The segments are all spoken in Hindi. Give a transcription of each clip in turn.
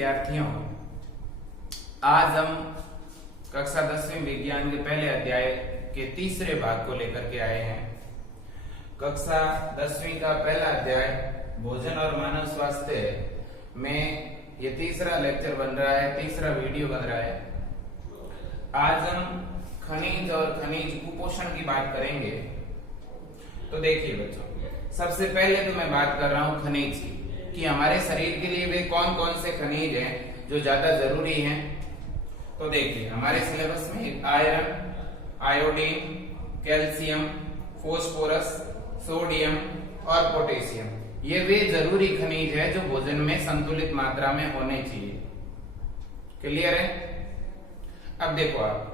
विद्यार्थियों, आज हम कक्षा 10वीं विज्ञान के पहले अध्याय के तीसरे भाग को लेकर के आए हैं। कक्षा 10वीं का पहला अध्याय भोजन और मानव स्वास्थ्य में ये तीसरा लेक्चर बन रहा है, तीसरा वीडियो बन रहा है। आज हम खनिज और खनिज कुपोषण की बात करेंगे। तो देखिए बच्चों, सबसे पहले तो मैं बात कर रहा हूं खनिज की, कि हमारे शरीर के लिए वे कौन कौन से खनिज हैं जो ज्यादा जरूरी हैं। तो देखिए, हमारे सिलेबस में iron, iodine, calcium, phosphorus, sodium और पोटेशियम, ये वे जरूरी खनिज है जो भोजन में संतुलित मात्रा में होने चाहिए। क्लियर है? अब देखो आप,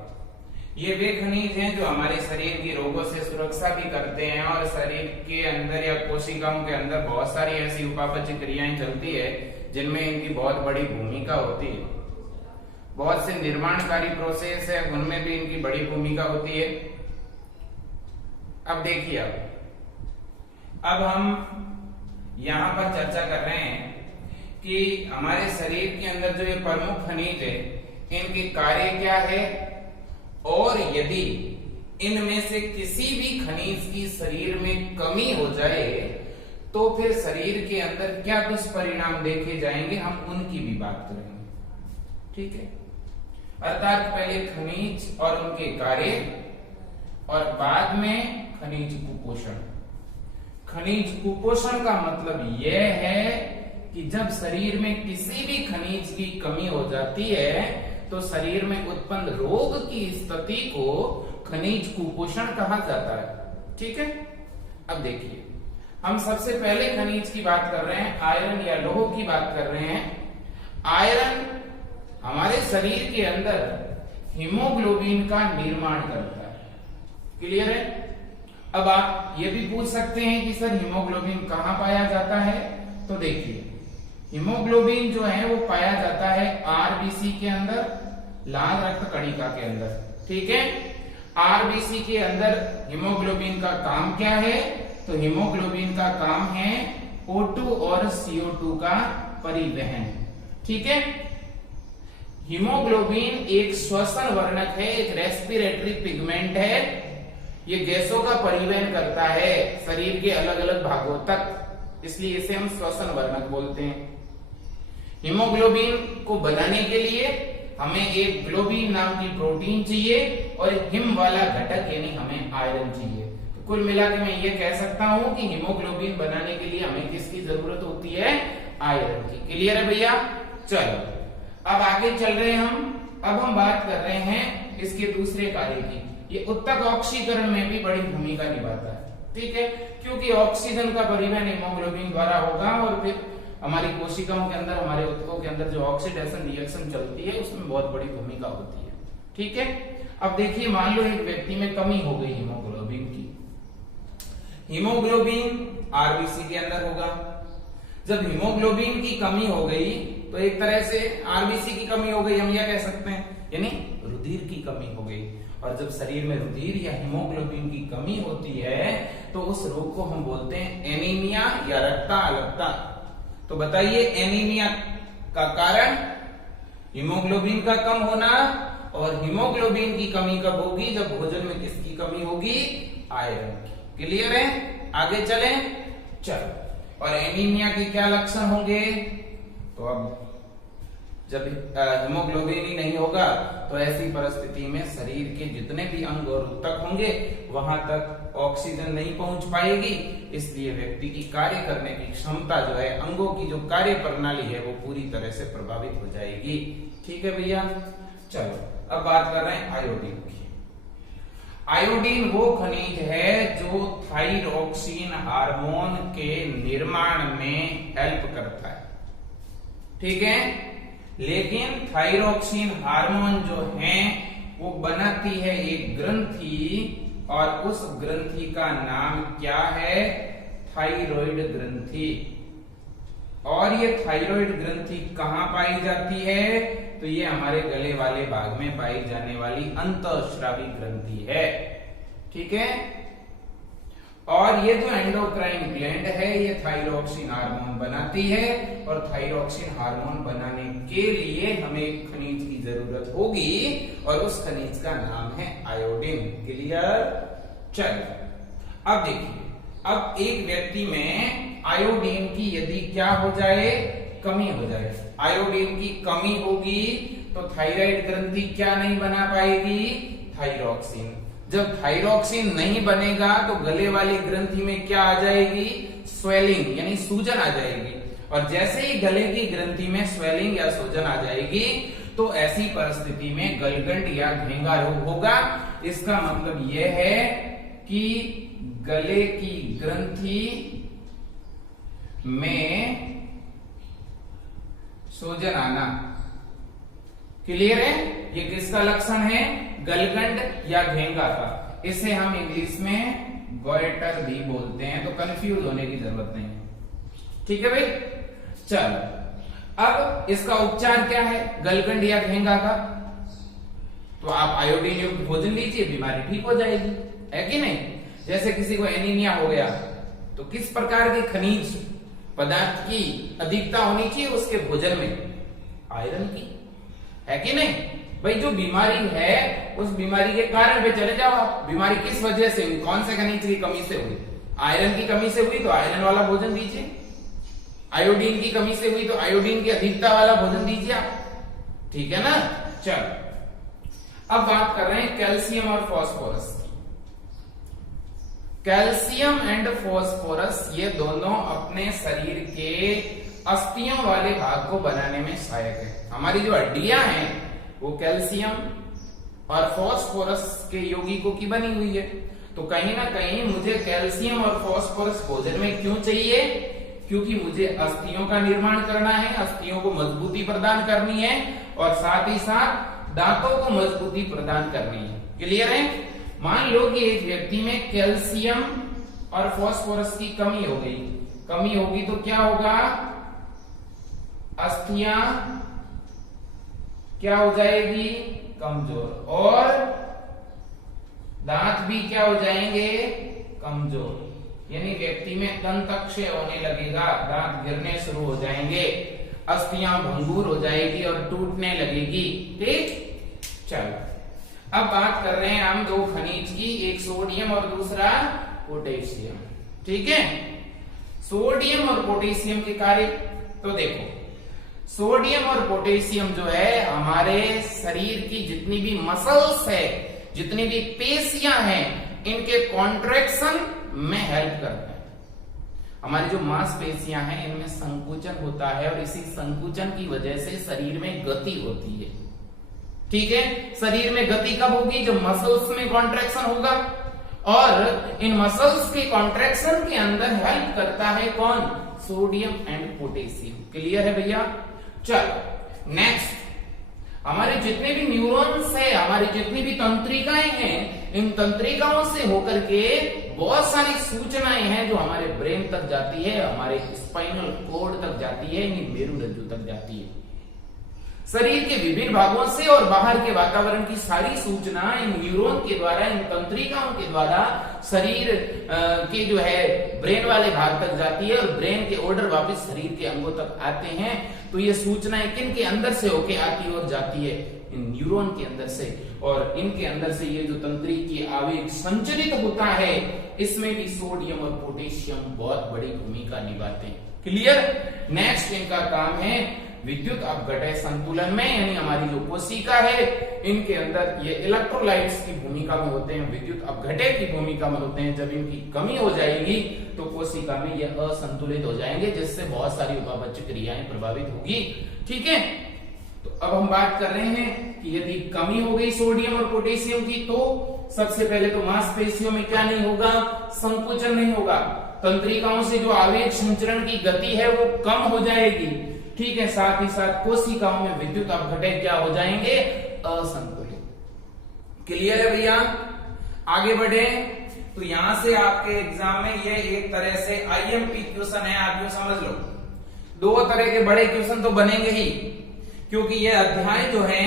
ये वे खनिज हैं जो हमारे शरीर की रोगों से सुरक्षा भी करते हैं और शरीर के अंदर या कोशिकाओं के अंदर बहुत सारी ऐसी उपापचय क्रियाएं चलती है जिनमें इनकी बहुत बड़ी भूमिका होती है। बहुत से निर्माणकारी प्रोसेस है, उनमें भी इनकी बड़ी भूमिका होती है। अब देखिए, अब हम यहां पर चर्चा कर रहे हैं कि हमारे शरीर के अंदर जो ये प्रमुख खनिज है, इनके कार्य क्या है और यदि इनमें से किसी भी खनिज की शरीर में कमी हो जाए तो फिर शरीर के अंदर क्या दुष्परिणाम देखे जाएंगे, हम उनकी भी बात करेंगे। ठीक है? अर्थात पहले खनिज और उनके कार्य और बाद में खनिज कुपोषण। खनिज कुपोषण का मतलब यह है कि जब शरीर में किसी भी खनिज की कमी हो जाती है तो शरीर में उत्पन्न रोग की स्थिति को खनिज कुपोषण कहा जाता है। ठीक है? अब देखिए, हम सबसे पहले खनिज की बात कर रहे हैं, आयरन या लोह की बात कर रहे हैं। आयरन हमारे शरीर के अंदर हीमोग्लोबिन का निर्माण करता है। क्लियर है? अब आप ये भी पूछ सकते हैं कि सर हीमोग्लोबिन कहां पाया जाता है। तो देखिए, हीमोग्लोबिन जो है वो पाया जाता है आरबीसी के अंदर, लाल रक्त कणिका के अंदर। ठीक है? आरबीसी के अंदर हीमोग्लोबिन का काम क्या है? तो हीमोग्लोबिन का काम है O2 और CO2 का परिवहन। ठीक है? हीमोग्लोबिन एक श्वसन वर्णक है, एक रेस्पिरेटरी पिगमेंट है। ये गैसों का परिवहन करता है शरीर के अलग अलग भागों तक, इसलिए इसे हम श्वसन वर्णक बोलते हैं। हीमोग्लोबिन को बनाने के लिए हमें एक ग्लोबिन नाम की प्रोटीन चाहिए और हिम वाला घटक यानी हमें आयरन चाहिए। तो कुल मिला के मैं ये कह सकता हूं कि हीमोग्लोबिन बनाने के लिए हमें किसकी जरूरत होती है? आयरन की। क्लियर है भैया? चलो अब आगे चल रहे हैं हम। अब हम बात कर रहे हैं इसके दूसरे कार्य की। ये उत्तक ऑक्सीकरण में भी बड़ी भूमिका निभाता है। ठीक है? क्योंकि ऑक्सीजन का परिवहन हीमोग्लोबिन द्वारा होगा और फिर हमारी कोशिकाओं के अंदर, हमारे उत्तकों के अंदर जो ऑक्सीडेशन रिएक्शन चलती है उसमें बहुत बड़ी भूमिका होती है। ठीक है? अब देखिए, मान लो एक व्यक्ति में कमी हो गई हीमोग्लोबिन की। हीमोग्लोबिन आरबीसी के अंदर होगा। जब हीमोग्लोबिन की कमी हो गई तो एक तरह से आरबीसी की कमी हो गई, हम यह कह सकते हैं, यानी रुधिर की कमी हो गई। और जब शरीर में रुधिर या हीमोग्लोबिन की कमी होती है तो उस रोग को हम बोलते हैं एनीमिया या रक्ताल्पता। तो बताइए, एनीमिया का कारण हीमोग्लोबिन का कम होना, और हीमोग्लोबिन की कमी कब होगी? जब भोजन में किसकी कमी होगी? आयरन की। क्लियर है? आगे चलें। चलो, और एनीमिया के क्या लक्षण होंगे? तो अब जब हीमोग्लोबिन ही नहीं होगा तो ऐसी परिस्थिति में शरीर के जितने भी अंग और ऊतक होंगे वहां तक ऑक्सीजन नहीं पहुंच पाएगी, इसलिए व्यक्ति की कार्य करने की क्षमता जो है, अंगों की जो कार्य प्रणाली है वो पूरी तरह से प्रभावित हो जाएगी। ठीक है भैया? चलो अब बात कर रहे हैं आयोडीन की। आयोडीन वो खनिज है जो थायरॉक्सिन हार्मोन के निर्माण में हेल्प करता है। ठीक है? लेकिन थायरॉक्सिन हार्मोन जो है वो बनाती है एक ग्रंथि, और उस ग्रंथि का नाम क्या है? थायराइड ग्रंथि। और ये थायराइड ग्रंथि कहां पाई जाती है? तो ये हमारे गले वाले भाग में पाई जाने वाली अंतःस्रावी ग्रंथि है। ठीक है? और ये जो एंडोक्राइन ग्लैंड है ये थायरॉक्सिन हार्मोन बनाती है और थायरॉक्सिन हार्मोन बनाने के लिए हमें एक खनिज की जरूरत होगी और उस खनिज का नाम है आयोडीन। क्लियर? चलो अब देखिए, अब एक व्यक्ति में आयोडीन की यदि क्या हो जाए, कमी हो जाए, आयोडीन की कमी होगी तो थायराइड ग्रंथि क्या नहीं बना पाएगी, थायरॉक्सिन। जब थायरॉक्सिन नहीं बनेगा तो गले वाली ग्रंथि में क्या आ जाएगी, स्वेलिंग यानी सूजन आ जाएगी। और जैसे ही गले की ग्रंथि में स्वेलिंग या सूजन आ जाएगी तो ऐसी परिस्थिति में गलगंड या घेंगा रोग होगा। इसका मतलब यह है कि गले की ग्रंथि में सूजन आना। क्लियर है? ये किसका लक्षण है, गलगंड या घेंगा का। इसे हम इंग्लिश में गोइटर भी बोलते हैं, तो कंफ्यूज होने की जरूरत नहीं है। ठीक है भाई? चलो अब इसका उपचार क्या है गलगंड या घेंगा का? तो आप आयोडीन युक्त भोजन लीजिए, बीमारी ठीक हो जाएगी, है कि नहीं? जैसे किसी को एनीमिया हो गया तो किस प्रकार के खनिज पदार्थ की अधिकता होनी चाहिए उसके भोजन में, आयरन की, है कि नहीं? भाई जो बीमारी है उस बीमारी के कारण पे चले जाओ आप। बीमारी किस वजह से, कौन से खनिज की कमी से हुई? आयरन की कमी से हुई तो आयरन वाला भोजन दीजिए, आयोडीन की कमी से हुई तो आयोडीन की अधिकता वाला भोजन दीजिए आप। ठीक है ना? चलो अब बात कर रहे हैं कैल्शियम और फास्फोरस। कैल्शियम एंड फास्फोरस ये दोनों अपने शरीर के अस्थियों वाले भाग को बनाने में सहायक है। हमारी जो हड्डियां हैं वो कैल्शियम और फास्फोरस के यौगिकों की बनी हुई है। तो कहीं ना कहीं मुझे कैल्शियम और फास्फोरस भोजन में क्यों चाहिए? क्योंकि मुझे अस्थियों का निर्माण करना है, अस्थियों को मजबूती प्रदान करनी है और साथ ही साथ दांतों को मजबूती प्रदान करनी है। क्लियर है? मान लो कि एक व्यक्ति में कैल्शियम और फास्फोरस की कमी हो गई, कमी होगी तो क्या होगा, अस्थियां क्या हो जाएगी, कमजोर, और दांत भी क्या हो जाएंगे, कमजोर। यानी व्यक्ति में दंतक्षय होने लगेगा, दांत गिरने शुरू हो जाएंगे, अस्थियां भंगुर हो जाएगी और टूटने लगेगी। ठीक? चलो अब बात कर रहे हैं हम दो खनिज की, एक सोडियम और दूसरा पोटेशियम। ठीक है? सोडियम और पोटेशियम के कार्य तो देखो, सोडियम और पोटेशियम जो है हमारे शरीर की जितनी भी मसल्स है, जितनी भी पेशियां हैं, इनके कॉन्ट्रैक्शन में हेल्प करते हैं। हमारी जो मांसपेशियां हैं इनमें संकुचन होता है और इसी संकुचन की वजह से शरीर में गति होती है। ठीक है? शरीर में गति कब होगी, जब मसल्स में कॉन्ट्रैक्शन होगा, और इन मसल्स के कॉन्ट्रैक्शन के अंदर हेल्प करता है कौन, सोडियम एंड पोटेशियम। क्लियर है भैया? चलो नेक्स्ट, हमारे जितने भी न्यूरॉन्स है, हमारी जितनी भी तंत्रिकाएं हैं, इन तंत्रिकाओं से होकर के बहुत सारी सूचनाएं हैं जो हमारे ब्रेन तक जाती है, हमारे स्पाइनल कॉर्ड तक जाती है, यानी मेरुरज्जु तक जाती है। शरीर के विभिन्न भागों से और बाहर के वातावरण की सारी सूचना इन न्यूरॉन के द्वारा, इन तंत्रिकाओं के द्वारा शरीर के जो है ब्रेन वाले भाग तक जाती है और ब्रेन के ऑर्डर वापस शरीर के अंगों तक आते हैं। तो ये सूचनाएं किन के अंदर से होके आती और जाती है, इन न्यूरॉन के अंदर से, और इनके अंदर से ये जो तंत्रिकीय आवेग संचरित होता है, इसमें भी सोडियम और पोटेशियम बहुत बड़ी भूमिका निभाते हैं। क्लियर? नेक्स्ट इनका काम है विद्युत अपघटय संतुलन में, यानी हमारी जो कोशिका है इनके अंदर ये इलेक्ट्रोलाइट्स की भूमिका में होते हैं, विद्युत अपघटय की भूमिका में होते हैं। जब इनकी कमी हो जाएगी तो कोशिका में ये असंतुलित हो जाएंगे, जिससे बहुत सारी उपापचय क्रियाएं प्रभावित होगी। ठीक है? तो अब हम बात कर रहे हैं कि यदि कमी हो गई सोडियम और पोटेशियम की तो सबसे पहले तो मांसपेशियों में क्या नहीं होगा, संकुचन नहीं होगा, तंत्रिकाओं से जो आवेग संचरण की गति है वो कम हो जाएगी। ठीक है? साथ ही साथ कोशिकाओं में विद्युत अपघटय क्या हो जाएंगे, असंतुलित। क्लियर है भैया? आगे बढ़े तो यहां से आपके एग्जाम में ये एक तरह से आईएमपी क्वेश्चन है, आप यूं समझ लो। दो तरह के बड़े क्वेश्चन तो बनेंगे ही, क्योंकि ये अध्याय जो है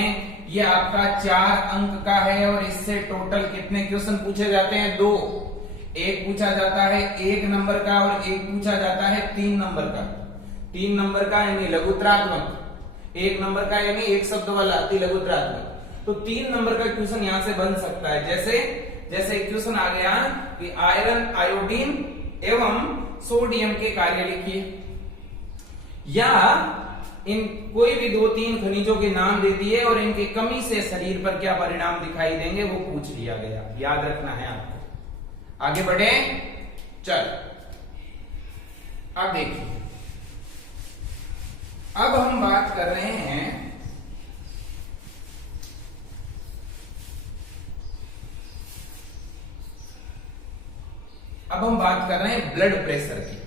ये आपका 4 अंक का है और इससे टोटल कितने क्वेश्चन पूछे जाते हैं, 2। एक पूछा जाता है 1 नंबर का और एक पूछा जाता है 3 नंबर का। 3 नंबर का यानी लघुत्तरात्मक, 1 नंबर का यानी एक शब्द वाला अति लघुत्रात्मक। तो 3 नंबर का क्वेश्चन यहां से बन सकता है। जैसे क्वेश्चन आ गया कि आयरन, आयोडीन एवं सोडियम के कार्य लिखिए, या इन कोई भी 2-3 खनिजों के नाम दे दिए और इनकी कमी से शरीर पर क्या परिणाम दिखाई देंगे वो पूछ लिया गया। याद रखना है आपको। आगे बढ़े, चल अब देखिए, अब हम बात कर रहे हैं ब्लड प्रेशर की।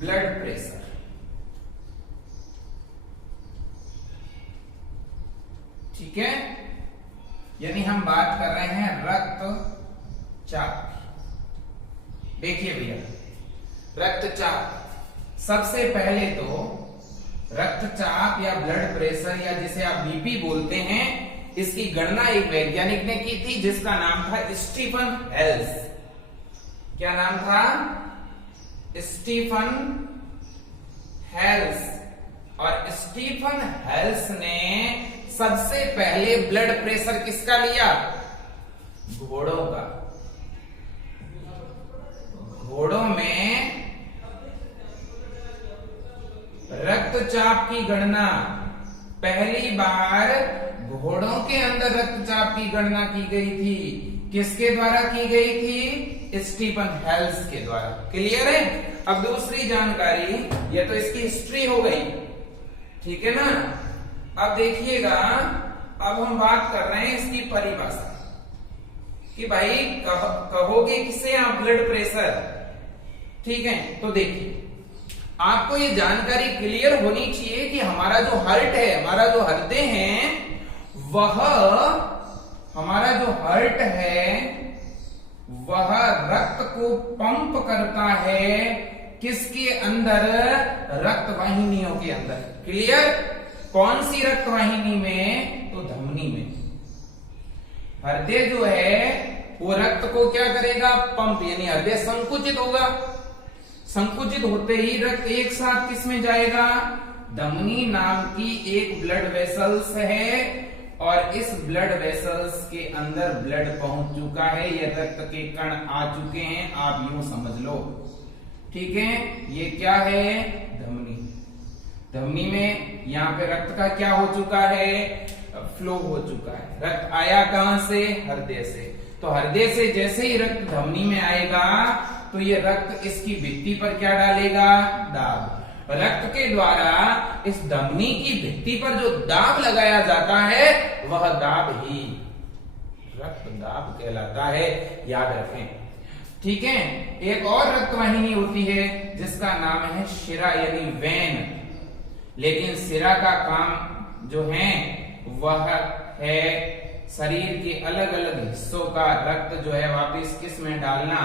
ब्लड प्रेशर, ठीक है, यानी हम बात कर रहे हैं रक्तचाप की। देखिए भैया, रक्तचाप, सबसे पहले तो रक्तचाप या ब्लड प्रेशर या जिसे आप बीपी बोलते हैं, इसकी गणना एक वैज्ञानिक ने की थी जिसका नाम था स्टीफन हेल्स। क्या नाम था? Stephen Hales. और स्टीफन हेल्स ने सबसे पहले ब्लड प्रेशर किसका लिया? घोड़ों का। घोड़ों में रक्तचाप की गणना, पहली बार घोड़ों के अंदर रक्तचाप की गणना की गई थी। किसके द्वारा की गई थी? स्टीफन हेल्स के द्वारा। क्लियर है? अब दूसरी जानकारी, ये तो इसकी हिस्ट्री हो गई, ठीक है ना। अब देखिएगा, अब हम बात कर रहे हैं इसकी परिभाषा कि भाई कहोगे किसे आप ब्लड प्रेशर, ठीक है। तो देखिए, आपको ये जानकारी क्लियर होनी चाहिए कि हमारा जो हार्ट है, हमारा जो हृदय है, वह हमारा जो हार्ट है वह रक्त को पंप करता है किसके अंदर? रक्त वाहिनियों के अंदर। क्लियर? कौन सी रक्त वाहिनी में? तो धमनी में। हृदय जो है वो रक्त को क्या करेगा? पंप, यानी हृदय संकुचित होगा। संकुचित होते ही रक्त एक साथ किस में जाएगा? धमनी नाम की एक ब्लड वेसल्स है, और इस ब्लड वेसल्स के अंदर ब्लड पहुंच चुका है, ये रक्त के कण आ चुके हैं, आप यूं समझ लो, ठीक है। ये क्या है? धमनी। धमनी में यहां पे रक्त का क्या हो चुका है? फ्लो हो चुका है। रक्त आया कहां से? हृदय से। तो हृदय से जैसे ही रक्त धमनी में आएगा तो ये रक्त इसकी भित्ति पर क्या डालेगा? दाब। रक्त के द्वारा इस धमनी की भित्ति पर जो दाब लगाया जाता है वह दाब ही रक्त दाब कहलाता है। याद रखें, ठीक है। एक और रक्त वाहिनी होती है जिसका नाम है शिरा यानी वेन, लेकिन शिरा का काम जो है वह है शरीर के अलग अलग हिस्सों का रक्त जो है वापिस किस में डालना?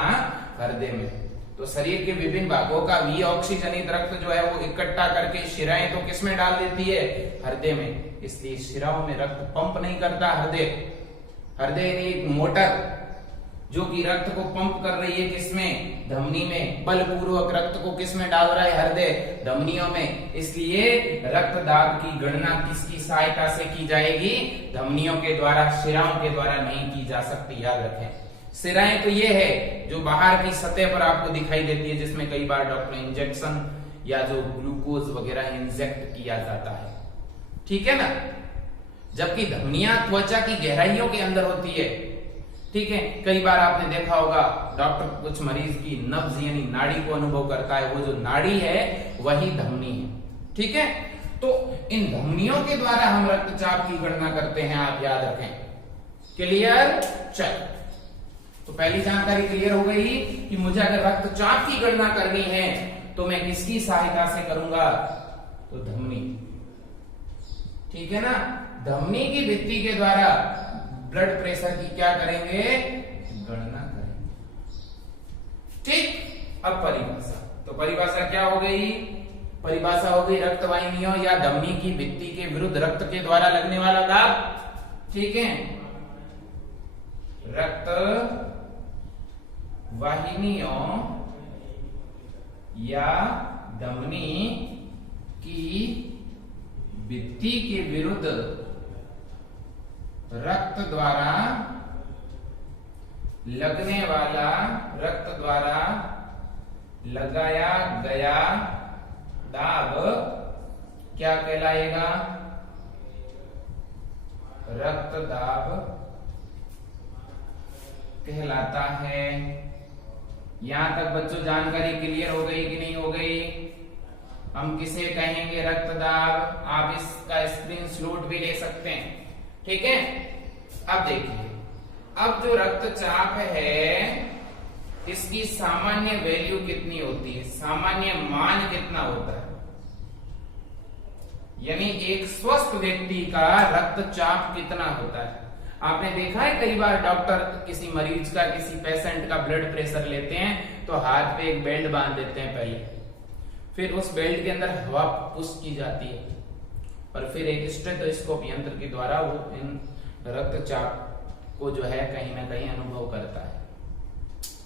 हृदय में। तो शरीर के विभिन्न भागों का विऑक्सीजनित रक्त जो है वो इकट्ठा करके शिराएं तो किस में डाल देती है? हृदय में। इसलिए शिराओं में रक्त पंप नहीं करता हृदय। हृदय एक मोटर जो कि रक्त को पंप कर रही है किसमें? धमनी में। बलपूर्वक रक्त को किसमें डाल रहा है? हृदय, धमनियों में। इसलिए रक्त दाब की गणना किसकी सहायता से की जाएगी? धमनियों के द्वारा, शिराओं के द्वारा नहीं की जा सकती। याद रखें, शिराएं तो ये है जो बाहर की सतह पर आपको दिखाई देती है, जिसमें कई बार डॉक्टर इंजेक्शन या जो ग्लूकोज वगैरह इंजेक्ट किया जाता है, ठीक है ना। जबकि धमनियां त्वचा की गहराइयों के अंदर होती है, ठीक है। कई बार आपने देखा होगा डॉक्टर कुछ मरीज की नब्ज यानी नाड़ी को अनुभव करता है, वो जो नाड़ी है वही धमनी है, ठीक है। तो इन धमनियों के द्वारा हम रक्तचाप की गणना करते हैं, आप याद रखें। क्लियर? चल, तो पहली जानकारी क्लियर हो गई कि मुझे अगर रक्तचाप की गणना करनी है तो मैं किसकी सहायता से करूंगा? तो धमनी, ठीक है ना। धमनी की भित्ति के द्वारा ब्लड प्रेशर की क्या करेंगे? गणना करेंगे, ठीक। अब परिभाषा, तो परिभाषा क्या हो गई? परिभाषा हो गई रक्त वाहिनियों या धमनी की भित्ति के विरुद्ध रक्त के द्वारा लगने वाला दाब, ठीक है। रक्त वाहिनियों या धमनी की भित्ति के विरुद्ध रक्त द्वारा लगने वाला, रक्त द्वारा लगाया गया दाब क्या कहलाएगा? रक्त दाब कहलाता है। यहां तक बच्चों जानकारी क्लियर हो गई कि नहीं हो गई? हम किसे कहेंगे रक्त दाब? आप इसका स्क्रीनशॉट भी ले सकते हैं, ठीक है। अब देखिए, अब जो रक्तचाप है इसकी सामान्य वैल्यू कितनी होती है, सामान्य मान कितना होता है? यानी एक स्वस्थ व्यक्ति का रक्तचाप कितना होता है? आपने देखा है कई बार डॉक्टर किसी मरीज का, किसी पेशेंट का ब्लड प्रेशर लेते हैं तो हाथ पे एक बेल्ट बांध देते हैं पहले, फिर उस बेल्ट के अंदर हवा पुश की जाती है और फिर एक स्टेथोस्कोप यंत्र के द्वारा वो इन रक्तचाप को जो है कहीं ना कहीं अनुभव करता है,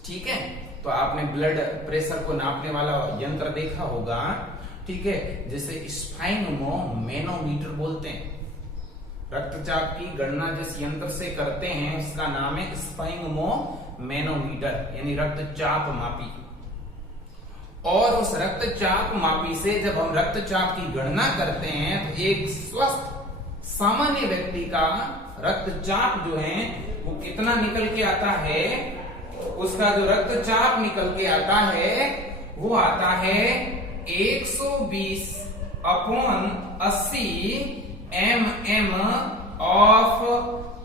ठीक है। तो आपने ब्लड प्रेशर को नापने वाला यंत्र देखा होगा, ठीक है, जिसे स्फाइग्मोमेनोमीटर बोलते हैं। रक्तचाप की गणना जिस यंत्र से करते हैं उसका नाम है स्फाइग्मोमेनोमीटर, यानी रक्तचाप मापी। और उस रक्तचाप मापी से जब हम रक्तचाप की गणना करते हैं तो एक स्वस्थ सामान्य व्यक्ति का रक्तचाप जो है वो कितना निकल के आता है? उसका जो रक्तचाप निकल के आता है वो आता है 120/80 mm ऑफ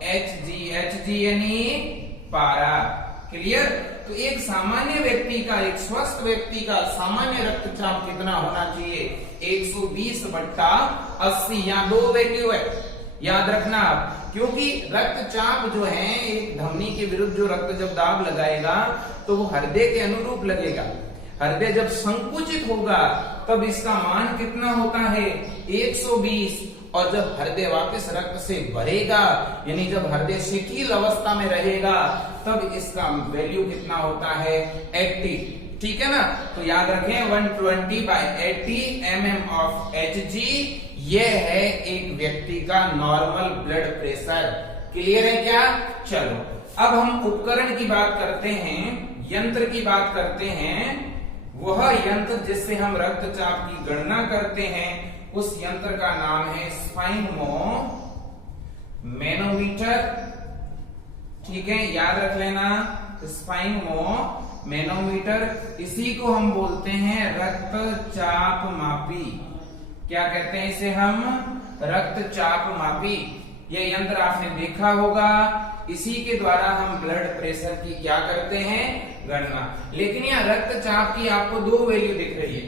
Hg यानी पारा। क्लियर? तो एक सामान्य व्यक्ति का, एक स्वस्थ व्यक्ति का सामान्य रक्तचाप कितना होना चाहिए? 120/80। यहाँ 2 वैल्यू है, याद रखना आप, क्योंकि रक्तचाप जो है एक धमनी के विरुद्ध जो रक्त जब दाब लगाएगा तो वो हृदय के अनुरूप लगेगा। हृदय जब संकुचित होगा तब इसका मान कितना होता है? 120। और जब हृदय वापस रक्त से भरेगा, यानी जब हृदय शिथिल अवस्था में रहेगा, तब इसका वैल्यू कितना होता है? 80। ठीक है ना? तो याद रखें 120/80 mm ऑफ Hg, ये है एक व्यक्ति का नॉर्मल ब्लड प्रेशर। क्लियर है क्या? चलो अब हम उपकरण की बात करते हैं, यंत्र की बात करते हैं। वह यंत्र जिससे हम रक्तचाप की गणना करते हैं उस यंत्र का नाम है स्फाइग्मोमेनोमीटर। ठीक है, याद रख लेना, स्फाइग्मोमेनोमीटर। इसी को हम बोलते हैं रक्तचाप मापी। क्या कहते हैं इसे हम? रक्तचाप मापी। यह यंत्र आपने देखा होगा, इसी के द्वारा हम ब्लड प्रेशर की क्या करते हैं? गणना। लेकिन यहाँ रक्तचाप की आपको 2 वैल्यू दिख रही है,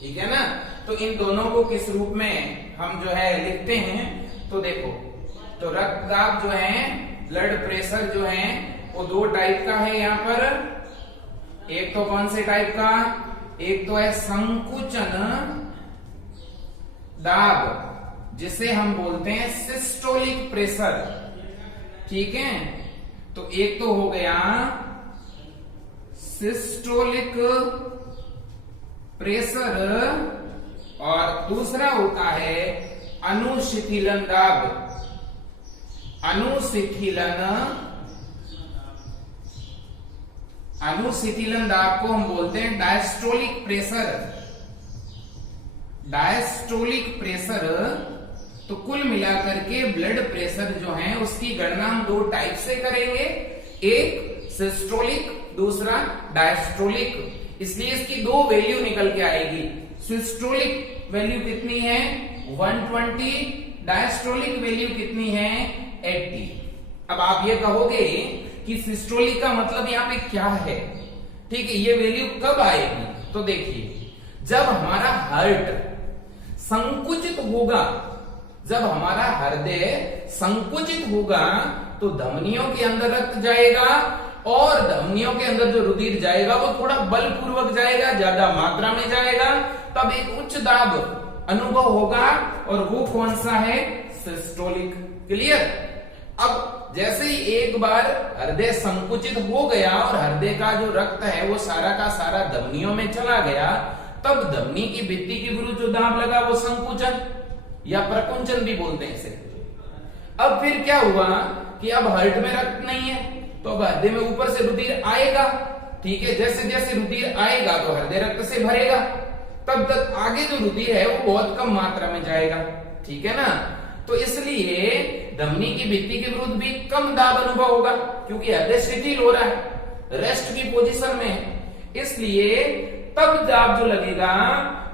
ठीक है ना? तो इन दोनों को किस रूप में हम जो है लिखते हैं? तो देखो, तो रक्तदाब जो है, ब्लड प्रेशर जो है वो 2 टाइप का है यहाँ पर। एक तो कौन से टाइप का? एक तो है संकुचन दाब, जिसे हम बोलते हैं सिस्टोलिक प्रेशर। ठीक है, तो एक तो हो गया सिस्टोलिक प्रेशर और दूसरा होता है अनुशिथिलन दाब। अनुशिथिलन दाब को हम बोलते हैं डायस्टोलिक प्रेशर। Diastolic pressure. तो कुल मिलाकर के ब्लड प्रेशर जो है उसकी गणना हम 2 टाइप से करेंगे, एक सिस्टोलिक, दूसरा डायस्टोलिक। इसलिए इसकी 2 वैल्यू निकल के आएगी। सिस्टोलिक वैल्यू कितनी है? 120, डायस्टोलिक वैल्यू कितनी है? 80। अब आप ये कहोगे कि सिस्टोलिक का मतलब यहाँ पे क्या है? ठीक है, ये वैल्यू कब आएगी? तो देखिए, जब हमारा हार्ट संकुचित होगा, जब हमारा हृदय संकुचित होगा तो धमनियों के अंदर रक्त जाएगा और धमनियों के अंदर जो रुधिर जाएगा वो थोड़ा बलपूर्वक जाएगा, ज्यादा मात्रा में जाएगा, तब एक उच्च दाब अनुभव होगा और वो कौन सा है? सिस्टोलिक। क्लियर? अब जैसे ही एक बार हृदय संकुचित हो गया और हृदय का जो रक्त है वो सारा का सारा धमनियों में चला गया, तब धमनी की भित्ति के विरुद्ध जो दाब लगा वो संकुचन, या प्रकुंचन भी बोलते हैं इसे। अब फिर क्या हुआ कि अब हार्ट में रक्त नहीं है, तो अब हृदय में ऊपर से रुधिर आएगा, ठीक है। जैसे जैसे रुधिर आएगा तो हृदय रक्त से भरेगा, तब तक आगे जो रुधिर है वो बहुत कम मात्रा में जाएगा, ठीक है ना। तो इसलिए धमनी की भित्ति के विरुद्ध भी कम दाब अनुभव होगा, क्योंकि हृदय शिथिल हो रहा है, रेस्ट की पोजीशन में है, इसलिए तब दाब जो लगेगा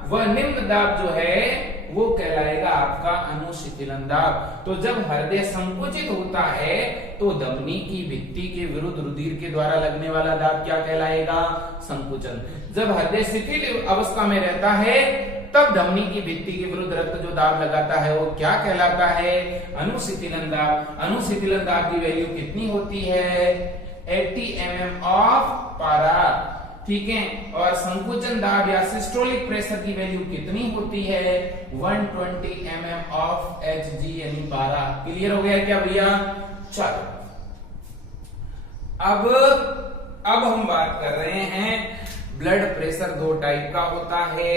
वह निम्न दाब जो है वो कहलाएगा आपका अनुशीतलन दाब। तो जब हृदय संकुचित होता है तो धमनी की भित्ति के विरुद्ध रुधिर के द्वारा लगने वाला दाब क्या कहलाएगा? संकुचन। जब हृदय शिथिल अवस्था में रहता है तब धमनी की भित्ति के विरुद्ध रक्त जो दाब लगाता है वो क्या कहलाता है? अनुशीतलन दाब। अनुशीतलन दाब की वैल्यू कितनी होती है? 80 mm ऑफ पारा, ठीक है। और संकुचन दाब या सिस्टोलिक प्रेशर की वैल्यू कितनी होती है? 120 mm ऑफ Hg यानी पारा। क्लियर हो गया क्या भैया? चलो अब हम बात कर रहे हैं ब्लड प्रेशर दो टाइप का होता है,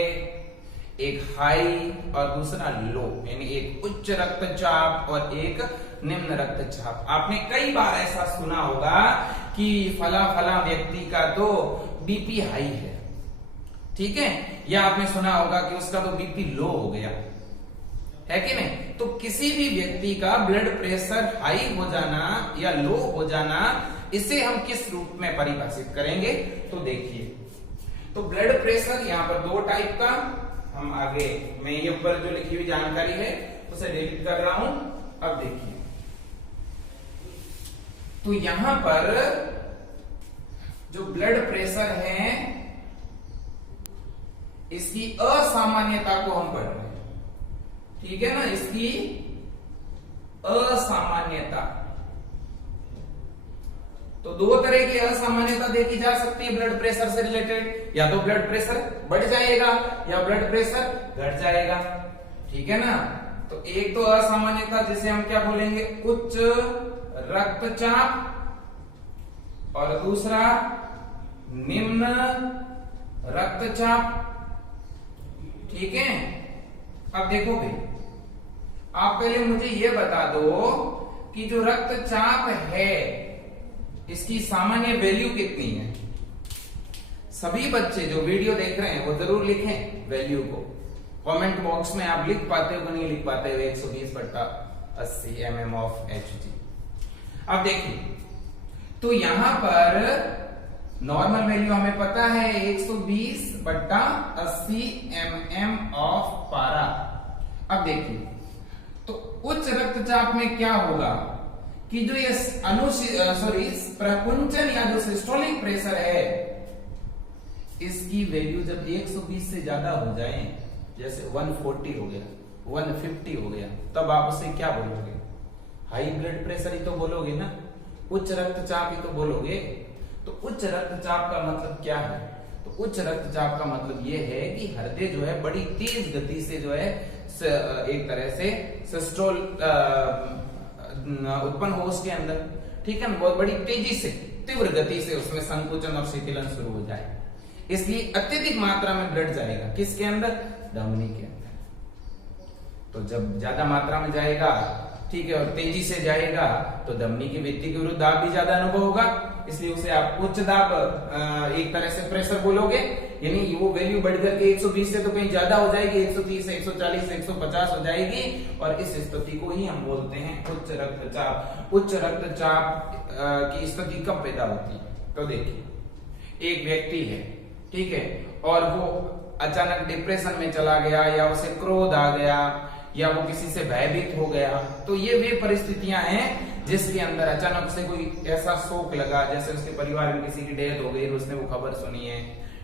एक हाई और दूसरा लो, यानी एक उच्च रक्तचाप और एक निम्न रक्तचाप। आपने कई बार ऐसा सुना होगा कि फला फला व्यक्ति का तो बीपी हाई है, ठीक है, या आपने सुना होगा कि उसका तो बीपी लो हो गया है कि नहीं। तो किसी भी व्यक्ति का ब्लड प्रेशर हाई हो जाना या लो हो जाना, इसे हम किस रूप में परिभाषित करेंगे? तो देखिए, तो ब्लड प्रेशर यहां पर दो टाइप का, हम आगे मैं ये ऊपर जो लिखी हुई जानकारी है उसे डिलीट कर रहा हूं। अब देखिए, तो यहां पर जो ब्लड प्रेशर है इसकी असामान्यता को हम पढ़ रहे हैं, ठीक है ना, इसकी असामान्यता। तो दो तरह की असामान्यता देखी जा सकती है ब्लड प्रेशर से रिलेटेड, या तो ब्लड प्रेशर बढ़ जाएगा या ब्लड प्रेशर घट जाएगा, ठीक है ना। तो एक तो असामान्यता जिसे हम क्या बोलेंगे? उच्च रक्तचाप, और दूसरा निम्न रक्तचाप, ठीक है। अब देखो भाई, आप पहले मुझे ये बता दो कि जो रक्तचाप है इसकी सामान्य वैल्यू कितनी है? सभी बच्चे जो वीडियो देख रहे हैं वो जरूर लिखें वैल्यू को कमेंट बॉक्स में। आप लिख पाते हो कि नहीं लिख पाते हो? 120/80 mm ऑफ Hg। अब देखिए, तो यहां पर नॉर्मल वैल्यू हमें पता है 120/80 mm ऑफ पारा। अब देखिए, तो उच्च रक्तचाप में क्या होगा कि जो ये प्रकुंचन या जो सिस्टोलिक प्रेशर है इसकी वैल्यू जब 120 से ज्यादा हो जाए, जैसे 140 हो गया, 150 हो गया, तब आप उसे क्या बोलोगे? हाई ब्लड प्रेशर ही तो बोलोगे ना, उच्च रक्तचाप ही तो बोलोगे। तो उच्च रक्तचाप का मतलब क्या है? तो उच्च रक्तचाप का मतलब ये है कि हृदय जो है बड़ी तेज गति से जो है एक तरह से सिस्टोल उत्पन्न हो उसके अंदर, ठीक है ना, बहुत बड़ी तेजी से तीव्र गति से उसमें संकुचन और शिथिलन शुरू हो जाए, इसलिए अत्यधिक मात्रा में ब्लड जाएगा किसके अंदर? धमनी के अंदर। तो जब ज्यादा मात्रा में जाएगा, ठीक है, और तेजी से जाएगा तो धमनी की भित्ति के विरुद्ध दाब भी ज्यादा अनुभव होगा, इसलिए उसे आप उच्च दाब एक तरह से प्रेशर बोलोगे, यानी वो वैल्यू बढ़कर के 120 से तो कहीं ज्यादा हो जाएगी, 130 से 140 से 150 हो जाएगी, और इस स्थिति को ही हम बोलते हैं उच्च रक्तचाप। उच्च रक्तचाप की स्थिति कब पैदा होती है? तो देखिए, एक व्यक्ति है, ठीक है, और वो अचानक डिप्रेशन में चला गया, या उसे क्रोध आ गया, या वो किसी से भयभीत हो गया, तो ये वे परिस्थितियां हैं जिसके अंदर अचानक से कोई ऐसा शोक लगा, जैसे उसके परिवार में किसी की डेथ हो गई, उसने वो खबर सुनी है,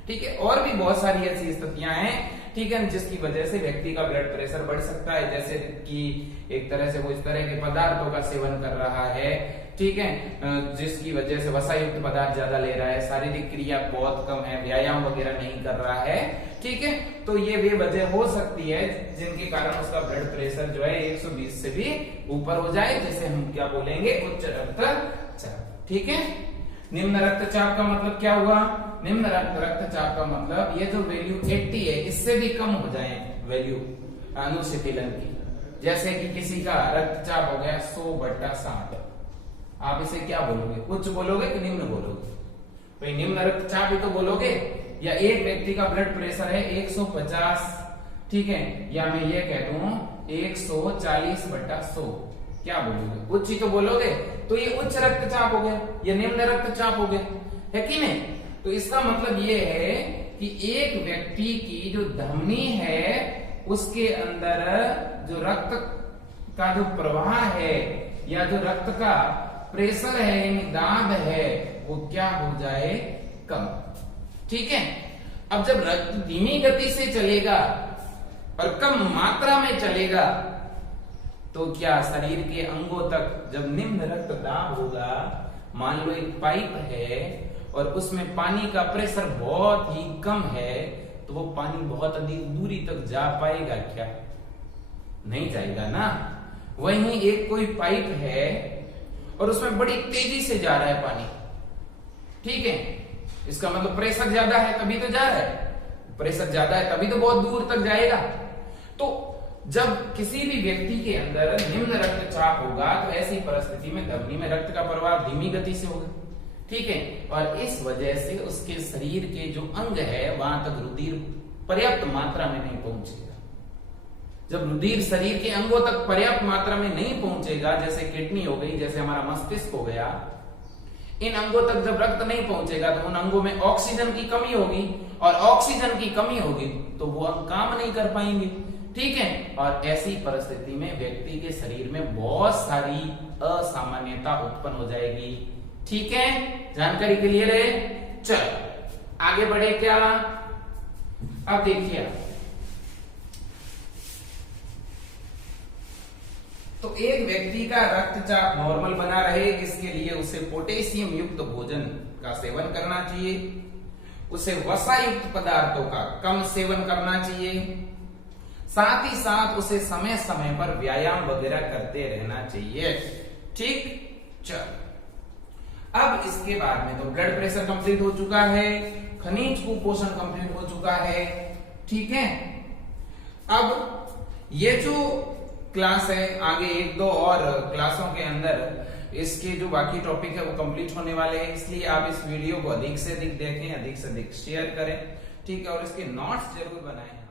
ठीक है, और भी बहुत सारी ऐसी स्थितियां हैं, ठीक है, जिसकी वजह से व्यक्ति का ब्लड प्रेशर बढ़ सकता है, जैसे कि एक तरह से वो इस तरह के पदार्थों का सेवन कर रहा है, ठीक है, जिसकी वजह से वसायुक्त पदार्थ ज्यादा ले रहा है, शारीरिक क्रिया बहुत कम है, व्यायाम वगैरह नहीं कर रहा है, ठीक है, तो ये वे वजह हो सकती है जिनके कारण उसका ब्लड प्रेशर जो है 120 से भी ऊपर हो जाए, जिसे हम क्या बोलेंगे? उच्च रक्तचाप, ठीक है। निम्न रक्तचाप का मतलब क्या हुआ? निम्न रक्तचाप का मतलब ये जो वैल्यू 80 है इससे भी कम हो जाए वैल्यू अनुशीतलन की, जैसे कि किसी का रक्तचाप हो गया 100/60, आप इसे क्या बोलोगे, उच्च बोलोगे कि निम्न बोलोगे? भाई निम्न रक्तचाप ही तो बोलोगे। या एक व्यक्ति का ब्लड प्रेशर है 150, ठीक है, या मैं ये कह दूं 140/100, क्या बोलोगे, उच्च ही तो बोलोगे। तो ये उच्च रक्तचाप हो गया, ये निम्न रक्तचाप हो गया, है कि नहीं? तो इसका मतलब ये है कि एक व्यक्ति की जो धमनी है उसके अंदर जो रक्त का जो प्रवाह है या जो रक्त का प्रेशर है यानी दाब है वो क्या हो जाए, कम। ठीक है, अब जब रक्त धीमी गति से चलेगा और कम मात्रा में चलेगा तो क्या शरीर के अंगों तक जब निम्न रक्तदाब होगा, मान लो एक पाइप है और उसमें पानी का प्रेशर बहुत ही कम है, तो वो पानी बहुत अधिक दूरी तक जा पाएगा क्या? नहीं जाएगा ना। वहीं एक कोई पाइप है और उसमें बड़ी तेजी से जा रहा है पानी, ठीक है, इसका मतलब प्रेशर ज्यादा है तभी तो जा रहा है, प्रेशर ज्यादा है तभी तो बहुत दूर तक जाएगा। तो जब किसी भी व्यक्ति के अंदर निम्न रक्तचाप होगा तो ऐसी परिस्थिति में धमनी में रक्त का प्रवाह धीमी गति से होगा, ठीक है, और इस वजह से उसके शरीर के जो अंग है वहां तक रुधिर पर्याप्त मात्रा में नहीं पहुंचेगा। जब रुधिर शरीर के अंगों तक पर्याप्त मात्रा में नहीं पहुंचेगा, जैसे किडनी हो गई, जैसे हमारा मस्तिष्क हो गया, इन अंगों तक जब रक्त नहीं पहुंचेगा तो उन अंगों में ऑक्सीजन की कमी होगी, और ऑक्सीजन की कमी होगी तो वो अंग काम नहीं कर पाएंगे, ठीक है, और ऐसी परिस्थिति में व्यक्ति के शरीर में बहुत सारी असामान्यता उत्पन्न हो जाएगी। ठीक है, जानकारी क्लियर है? चलो आगे बढ़े क्या? अब देखिए, तो एक व्यक्ति का रक्तचाप नॉर्मल बना रहे इसके लिए उसे पोटेशियम युक्त भोजन का सेवन करना चाहिए, उसे वसा युक्त पदार्थों का कम सेवन करना चाहिए, साथ ही साथ उसे समय समय पर व्यायाम वगैरह करते रहना चाहिए। ठीक, चलो अब इसके बाद में तो ब्लड प्रेशर कंप्लीट हो चुका है, खनिज कुपोषण कंप्लीट हो चुका है, ठीक है। अब ये जो क्लास है आगे एक दो और क्लासों के अंदर इसके जो बाकी टॉपिक है वो कंप्लीट होने वाले हैं, इसलिए आप इस वीडियो को अधिक से अधिक देखें, अधिक से अधिक शेयर करें, ठीक है, और इसके नोट्स जरूर बनाएं।